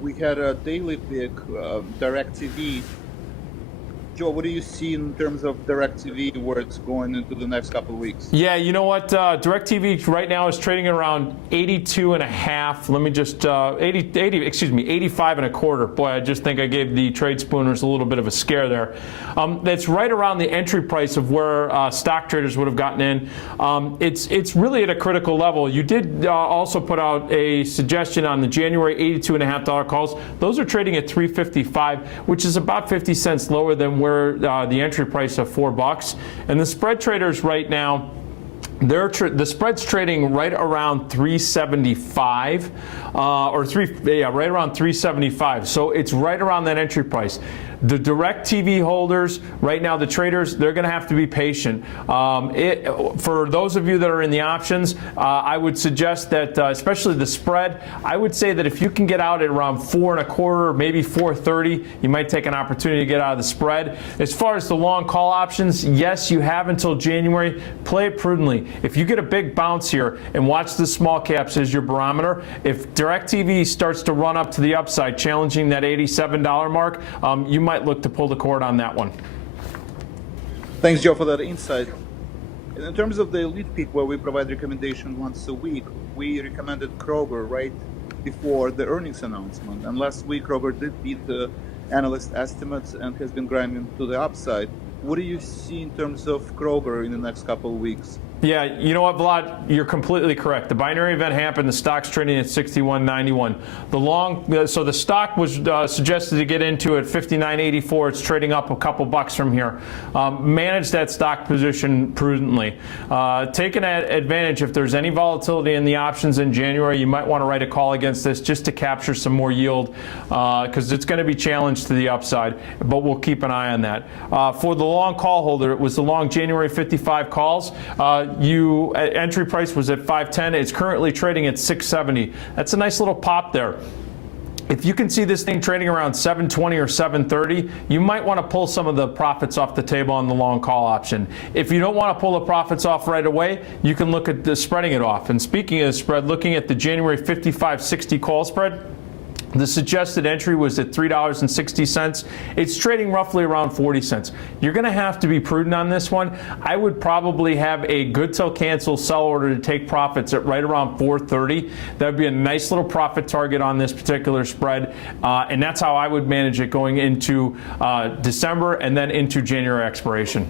We had a daily pick, DirecTV. Joe, what do you see in terms of DirecTV, where it's going into the next couple of weeks? Yeah, you know what? DirecTV right now is trading around 82 and a half. Let me just 85 and a quarter. Boy, I just think I gave the Tradespooners a little bit of a scare there. That's right around the entry price of where stock traders would have gotten in. It's really at a critical level. You did also put out a suggestion on the January $82.5 calls. Those are trading at $3.55, which is about 50 cents lower than where the entry price of $4. And the spread traders right now, the spread's trading right around 375 right around 375. So it's right around that entry price. The DirecTV holders right now, the traders, they're going to have to be patient. For those of you that are in the options, I would suggest that, especially the spread, I would say that if you can get out at around 4 1/4, maybe 430, you might take an opportunity to get out of the spread. As far as the long call options, yes, you have until January. Play it prudently. If you get a big bounce here and watch the small caps as your barometer, if DirecTV starts to run up to the upside, challenging that $87 mark, you might look to pull the cord on that one. Thanks, Joe, for that insight. In terms of the elite pick, where we provide recommendation once a week, we recommended Kroger right before the earnings announcement. And last week, Kroger did beat the analyst estimates and has been grinding to the upside. What do you see in terms of Kroger in the next couple of weeks? Yeah, you know what, Vlad? You're completely correct. The binary event happened. The stock's trading at 61.91. So the stock was suggested to get into at 59.84. It's trading up a couple bucks from here. Manage that stock position prudently. Take an advantage if there's any volatility in the options in January. You might want to write a call against this just to capture some more yield because it's going to be challenged to the upside. But we'll keep an eye on that. For the long call holder, it was the long January 55 calls. Entry price was at 510. It's currently trading at 670. That's a nice little pop there. If you can see this thing trading around 720 or 730, you might want to pull some of the profits off the table on the long call option. If you don't want to pull the profits off right away, you can look at spreading it off. And speaking of the spread, looking at the January 55.60 call spread, the suggested entry was at $3.60. It's trading roughly around 40 cents. You're going to have to be prudent on this one. I would probably have a good till cancel sell order to take profits at right around 430. That would be a nice little profit target on this particular spread. And that's how I would manage it going into December and then into January expiration.